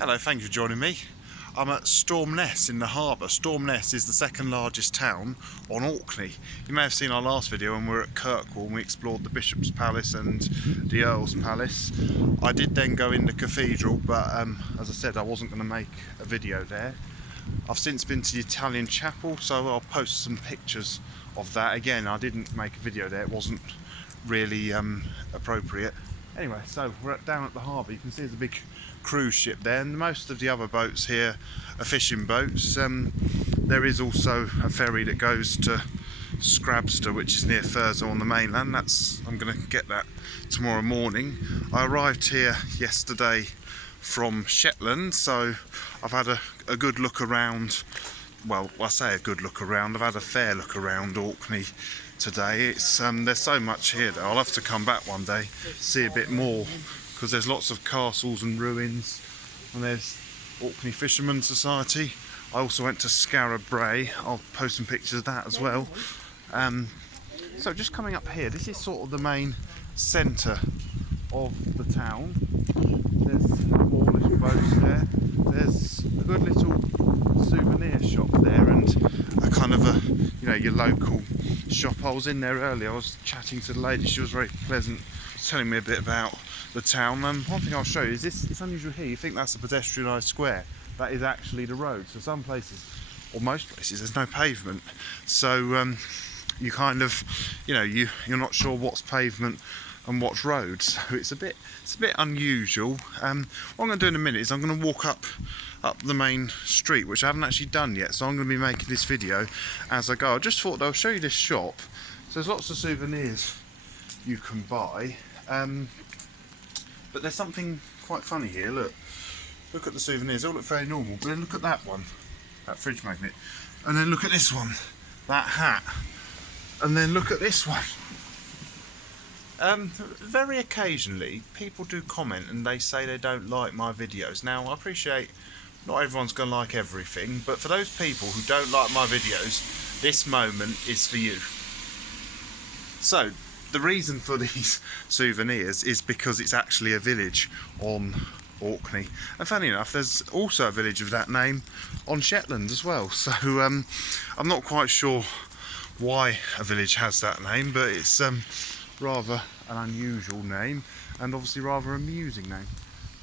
Hello, thank you for joining me. I'm at Stromness in the harbour. Stromness is the second largest town on Orkney. You may have seen our last video when we were at Kirkwall and we explored the Bishop's Palace and the Earl's Palace. I did then go in the cathedral, but as I said, I wasn't going to make a video there. I've since been to the Italian chapel, so I'll post some pictures of that. Again, I didn't make a video there, it wasn't really appropriate. Anyway, so we're down at the harbour. You can see there's a big cruise ship there, and most of the other boats here are fishing boats. There is also a ferry that goes to Scrabster, which is near Thurso on the mainland. I'm going to get that tomorrow morning. I arrived here yesterday from Shetland, so I've had a good look around. Well, I say a good look around, I've had a fair look around Orkney today. It's there's so much here that I'll have to come back one day, see a bit more, because there's lots of castles and ruins, and there's Orkney Fishermen's Society. I also went to Scarab Brae. I'll post some pictures of that as well. So just coming up here, this is sort of the main centre of the town. There's smallish boats there. There's a good little souvenir shop there, and a kind of a, you know, your local shop. I was in there earlier, I was chatting to the lady, she was very pleasant, telling me a bit about the town. One thing I'll show you is this. It's unusual here, you think that's a pedestrianised square, that is actually the road. So some places, or most places, there's no pavement, so you kind of, you know, you're not sure what's pavement and what's road, so it's a bit unusual. What I'm going to do in a minute is I'm going to walk up the main street, which I haven't actually done yet, so I'm going to be making this video as I go. I just thought I'll show you this shop. So there's lots of souvenirs you can buy, but there's something quite funny here. Look at the souvenirs, they all look very normal, but then look at that one, that fridge magnet, and then look at this one, that hat, and then look at this one. Very occasionally people do comment and they say they don't like my videos. Now, I appreciate not everyone's going to like everything, but for those people who don't like my videos, this moment is for you. So the reason for these souvenirs is because it's actually a village on Orkney, and funny enough there's also a village of that name on Shetland as well. So I'm not quite sure why a village has that name, but it's rather an unusual name, and obviously rather amusing name.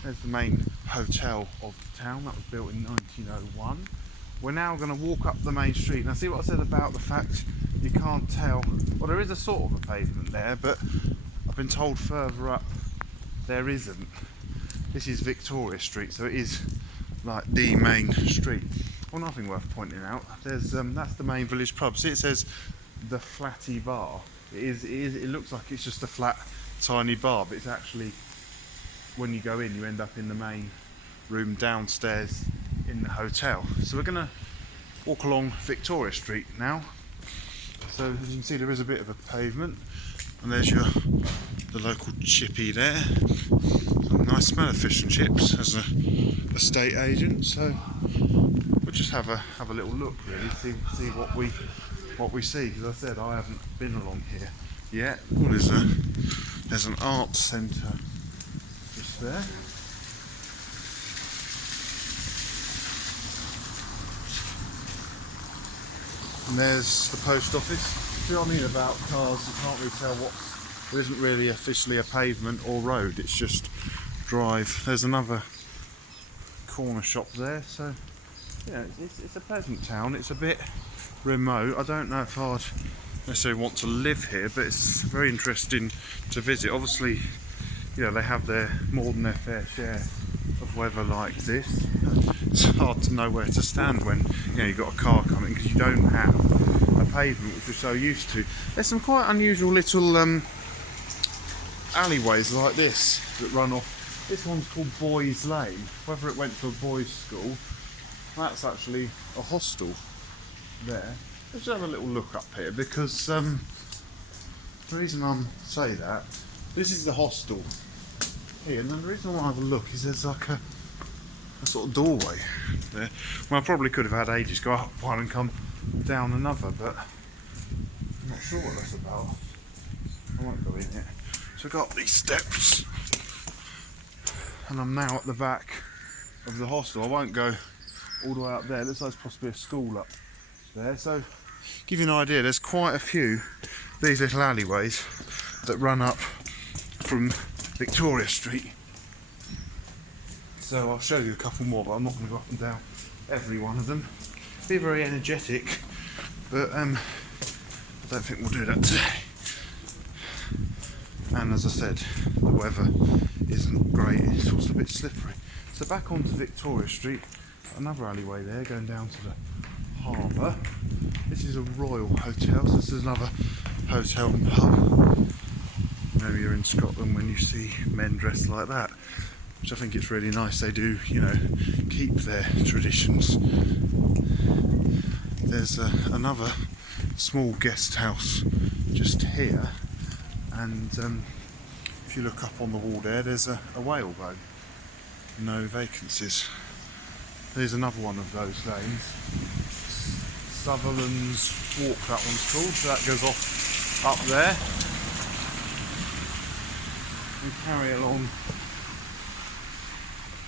There's the main hotel of the town, that was built in 1901. We're now going to walk up the main street. Now, see what I said about the fact you can't tell, well, there is a sort of a pavement there, but I've been told further up there isn't. This is Victoria Street, so it is like the main street. Well, nothing worth pointing out, there's that's the main village pub. See, it says the Flatty Bar. It looks like it's just a flat, tiny bar, but it's actually, when you go in, you end up in the main room downstairs in the hotel. So we're going to walk along Victoria Street now. So as you can see, there is a bit of a pavement, and there's the local chippy there. Some nice smell of fish and chips as an estate agent. So we'll just have a little look, really, see what we see, because I said I haven't been along here yet. Oh, there's an art centre just there. And there's the post office. See what I mean about cars, you can't really tell there isn't really officially a pavement or road, it's just drive. There's another corner shop there, so yeah, it's a pleasant town. It's a bit remote. I don't know if I'd necessarily want to live here, but it's very interesting to visit. Obviously, you know, they have more than their fair share of weather like this. It's hard to know where to stand when, you know, you've got a car coming, because you don't have a pavement, which we're so used to. There's some quite unusual little alleyways like this that run off. This one's called Boys Lane. Whether it went to a boys' school, that's actually a hostel there. Let's have a little look up here, because the reason I say that, this is the hostel here, and the reason I want to have a look is there's like a sort of doorway there. Well, I probably could have had ages go up one and come down another, but I'm not sure what that's about. I won't go in it. So I've got these steps, and I'm now at the back of the hostel. I won't go all the way up there. It looks like there's possibly a school up there. So, give you an idea, there's quite a few these little alleyways that run up from Victoria Street. So I'll show you a couple more, but I'm not going to go up and down every one of them. Be very energetic, but I don't think we'll do that today. And as I said, the weather isn't great, it's also a bit slippery. So back onto Victoria Street, another alleyway there going down to the harbour. This is a Royal Hotel, so this is another hotel and pub. Maybe you're in Scotland when you see men dressed like that, which I think it's really nice. They do, you know, keep their traditions. There's another small guest house just here, and if you look up on the wall there's a whalebone. No vacancies. There's another one of those lanes. Sutherland's Walk, that one's called, so that goes off up there. And carry along.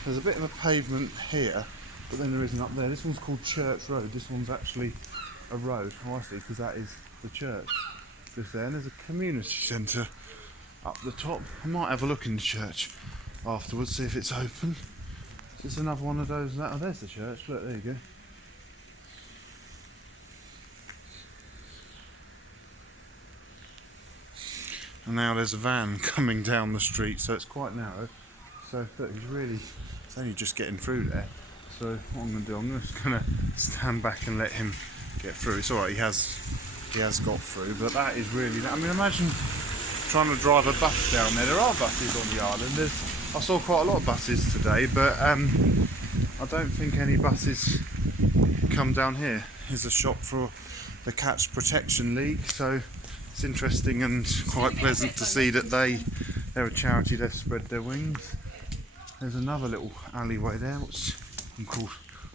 There's a bit of a pavement here, but then there isn't up there. This one's called Church Road. This one's actually a road. Oh, I see, because that is the church just there. And there's a community centre up the top. I might have a look in the church afterwards, see if it's open. So it's another one of those. Oh, there's the church. Look, there you go. And now there's a van coming down the street, so it's quite narrow. So look, it's only just getting through there. So what I'm going to do, I'm just going to stand back and let him get through. It's alright, he has got through, but that is really, I mean, imagine trying to drive a bus down there. There are buses on the island. I saw quite a lot of buses today, but I don't think any buses come down here. Here's a shop for the Catch Protection League, so it's interesting and quite pleasant to see that they're a charity. They've spread their wings. There's another little alleyway there, what's called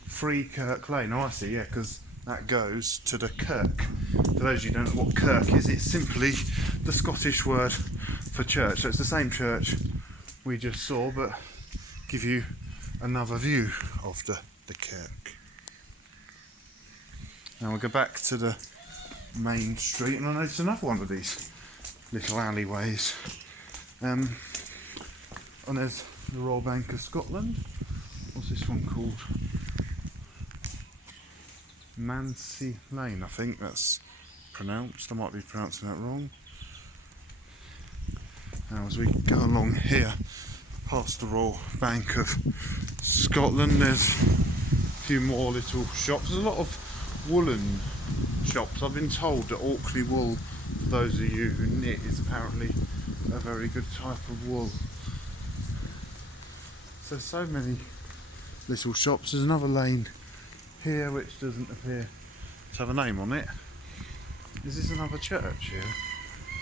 Free Kirk Lane. Oh, I see, yeah, because that goes to the kirk. For those of you who don't know what kirk is, it's simply the Scottish word for church. So it's the same church we just saw, but give you another view of the kirk. Now we'll go back to the main street, and I noticed another one of these little alleyways. And there's the Royal Bank of Scotland. What's this one called? Mancy Lane, I think that's pronounced. I might be pronouncing that wrong. Now as we go along here past the Royal Bank of Scotland, there's a few more little shops. There's a lot of woolen shops. I've been told that Orkney wool, for those of you who knit, is apparently a very good type of wool. So many little shops. There's another lane here which doesn't appear to have a name on it. Is this another church here?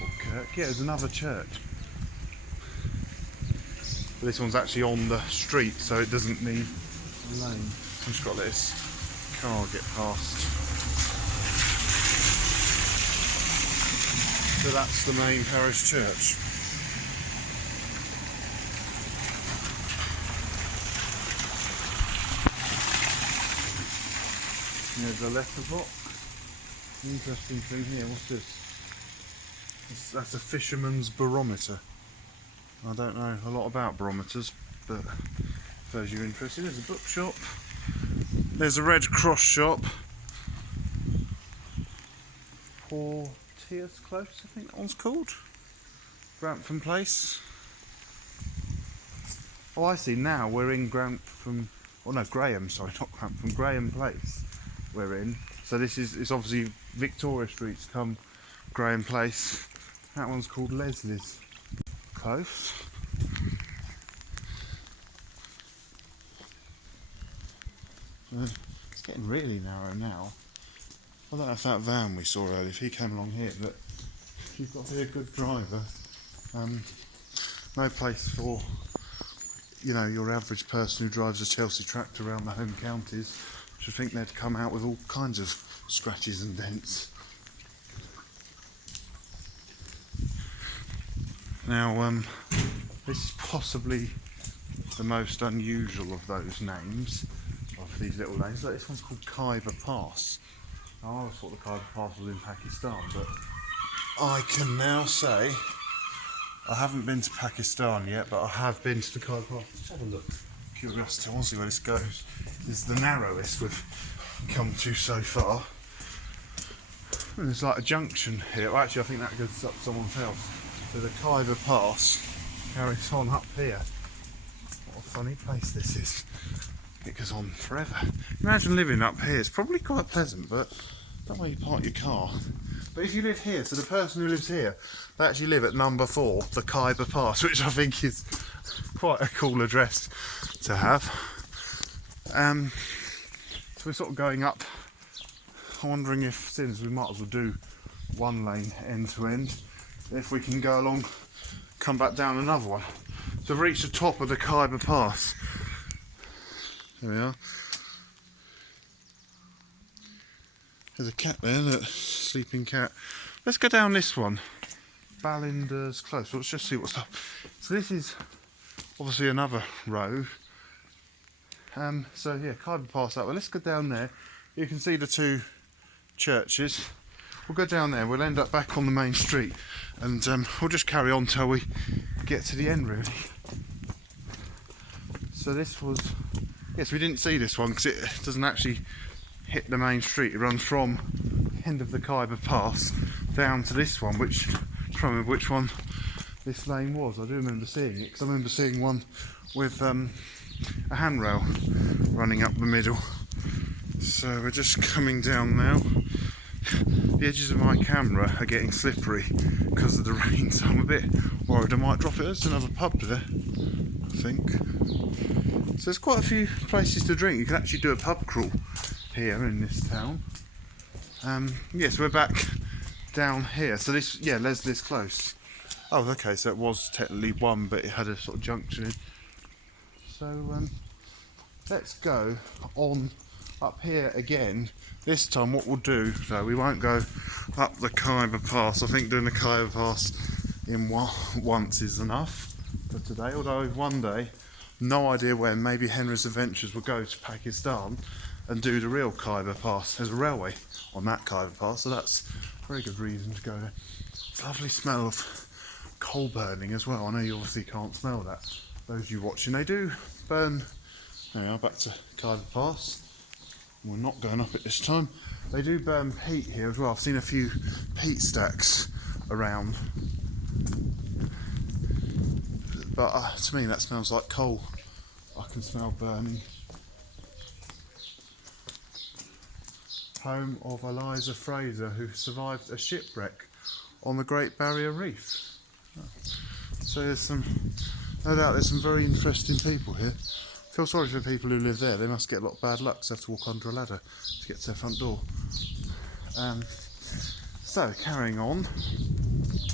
Or kirk? Yeah, there's another church. But this one's actually on the street, so it doesn't need a lane. I've just got to let this car get past. So that's the main parish church. There's a letterbox. Interesting thing here. What's this? That's a fisherman's barometer. I don't know a lot about barometers, but for those of you interested, there's a bookshop. There's a Red Cross shop. Porteous Close, I think that one's called. Grantham Place. Oh, I see. Now we're in Grantham. Oh no, Graham. Sorry, not Grantham. Graham Place. We're in. So this is, it's obviously Victoria Street's come Graham Place. That one's called Leslie's Close. So it's getting really narrow now. I don't know if that van we saw earlier, if he came along here, but you've got to be a good driver. No place for, you know, your average person who drives a Chelsea tractor around the home counties. I think they'd come out with all kinds of scratches and dents. Now, this is possibly the most unusual of those names, of these little lanes. Look, this one's called Khyber Pass. I always thought the Khyber Pass was in Pakistan, but I can now say I haven't been to Pakistan yet, but I have been to the Khyber Pass. Let's have a look. Curiosity, I want to see where this goes. This is the narrowest we've come to so far. And there's like a junction here. Well, actually, I think that goes up someone's house. So the Khyber Pass carries on up here. What a funny place this is. It goes on forever. Imagine living up here. It's probably quite pleasant, but don't where you park your car. But if you live here, so the person who lives here, they actually live at number 4, the Khyber Pass, which I think is quite a cool address to have. So we're sort of going up. I'm wondering if, since we might as well do one lane end to end, if we can go along, come back down another one. So we've reached the top of the Khyber Pass. There we are. There's a cat there, look, sleeping cat. Let's go down this one. Ballinder's Close. Let's just see what's up. So this is obviously another road. So yeah, Khyber Pass that way. Let's go down there. You can see the 2 churches. We'll go down there. We'll end up back on the main street, and we'll just carry on till we get to the end, really. So this was, yes, we didn't see this one because it doesn't actually hit the main street. It runs from the end of the Khyber Pass down to this one, which I can't remember which one this lane was. I do remember seeing it because I remember seeing one with a handrail running up the middle. So we're just coming down now. The edges of my camera are getting slippery because of the rain, so I'm a bit worried I might drop it. There's another pub there, I think. So there's quite a few places to drink. You can actually do a pub crawl here in this town. Yes, we're back down here. So this, yeah, Leslie's Close. Oh, okay, so it was technically one, but it had a sort of junction in. So let's go on up here again. This time what we'll do, though, we won't go up the Khyber Pass. I think doing the Khyber Pass in once is enough for today, although one day, no idea when, maybe Henry's Adventures will go to Pakistan and do the real Khyber Pass. There's a railway on that Khyber Pass, so that's a very good reason to go there. It's a lovely smell of coal burning as well. I know you obviously can't smell that. Those of you watching, they do burn. There we are, back to Khyber Pass. We're not going up it this time. They do burn peat here as well. I've seen a few peat stacks around. But to me that smells like coal. I can smell burning. Home of Eliza Fraser, who survived a shipwreck on the Great Barrier Reef. So there's some, no doubt there's some very interesting people here. I feel sorry for the people who live there. They must get a lot of bad luck, so they have to walk under a ladder to get to their front door. So carrying on,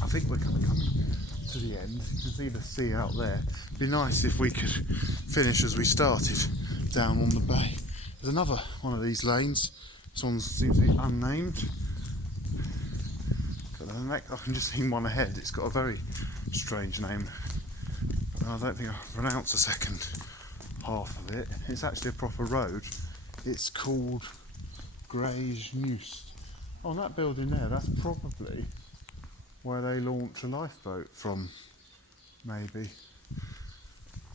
I think we're coming to the end. You can see the sea out there. It'd be nice if we could finish as we started, down on the bay. There's another one of these lanes. This one seems to be unnamed. I can just see one ahead. It's got a very strange name. I don't think I pronounced the second half of it. It's actually a proper road. It's called Grey's News. Oh, that building there, that's probably where they launch a lifeboat from, maybe.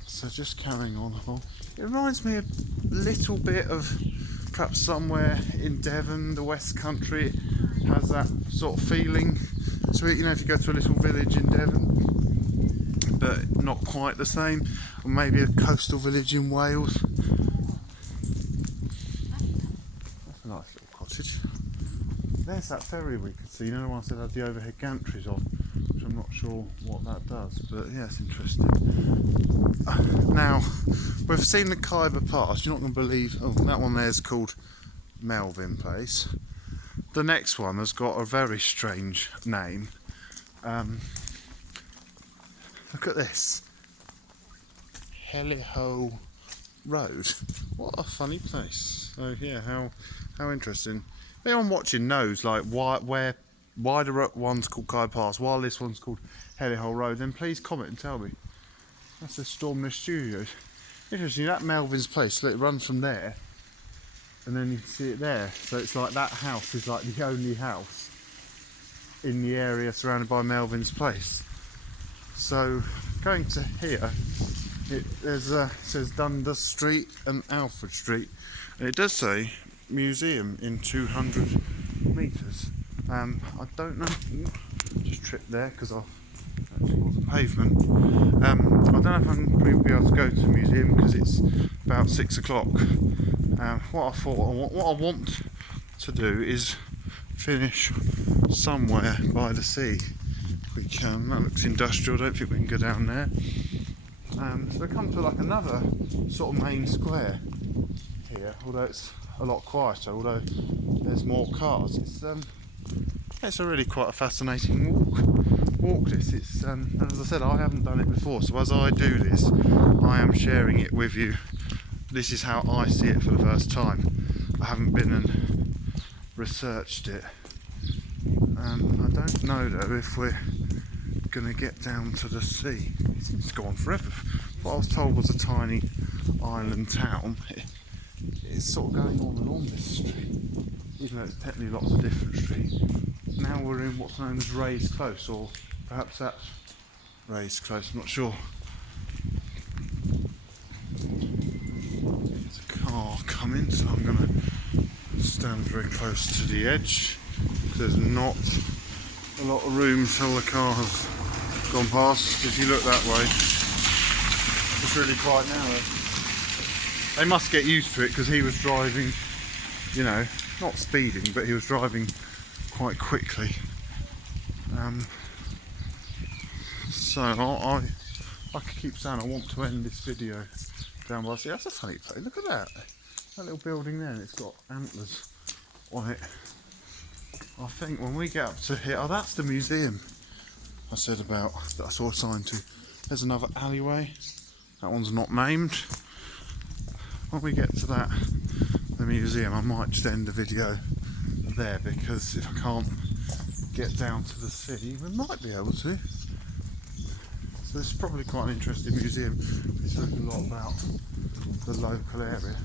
So just carrying on along. It reminds me a little bit of perhaps somewhere in Devon, the West Country. It has that sort of feeling to it, you know, if you go to a little village in Devon, but not quite the same. Or maybe a coastal village in Wales. That's a nice little cottage. There's that ferry we could see. You know, the one I said had the overhead gantries on, which I'm not sure what that does, but yeah, it's interesting. Now, we've seen the Khyber Pass. You're not going to believe. Oh, that one there's called Melvin Place. The next one has got a very strange name. Look at this. Helliho Road. What a funny place. So yeah, how interesting. If anyone watching knows like why the one's called Khyber Pass while this one's called Helliho Road, then please comment and tell me. That's the Stromness Studios. Interesting, that Melvin's place, let it run from there, and then you can see it there. So it's like that house is like the only house in the area surrounded by Melvin's place. So going to here, it says Dundas Street and Alfred Street, and it does say museum in 200 metres. I don't know, just tripped there because I actually was the pavement. I don't know if I'm going to be able to go to the museum because it's about 6 o'clock. What I want to do is finish somewhere by the sea. We can. That looks industrial. I don't think we can go down there. So we come to like another sort of main square here, although it's a lot quieter. Although there's more cars. It's a really quite a fascinating walk. This. It's and as I said, I haven't done it before. So as I do this, I am sharing it with you. This is how I see it for the first time. I haven't been and researched it. I don't know though if we're going to get down to the sea. It seems to go on forever. What I was told was a tiny island town. It's sort of going on and on this street, even though it's technically lots of different streets. Now we're in what's known as Ray's Close, or perhaps that's Ray's Close, I'm not sure. There's a car coming, so I'm going to stand very close to the edge. There's not a lot of room till the car has gone past. If you look that way, it's really quite narrow. They must get used to it because he was driving, you know, not speeding, but he was driving quite quickly. So I could keep saying I want to end this video down by the sea. That's a funny place. Look at that. That little building there, and it's got antlers on it. I think when we get up to here, oh, that's the museum I said about, that I saw a sign to. There's another alleyway. That one's not named. When we get to that, the museum, I might just end the video there, because if I can't get down to the sea, we might be able to. So this is probably quite an interesting museum. It's learned a lot about the local area.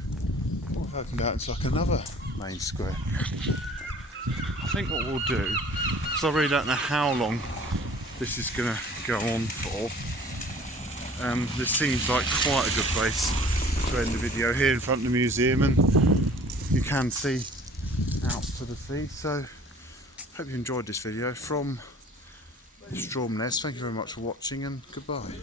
We've opened out into like another main square. I think what we'll do, because I really don't know how long this is going to go on for, this seems like quite a good place to end the video, here in front of the museum, and you can see out to the sea. So hope you enjoyed this video from Stromness. Thank you very much for watching, and goodbye.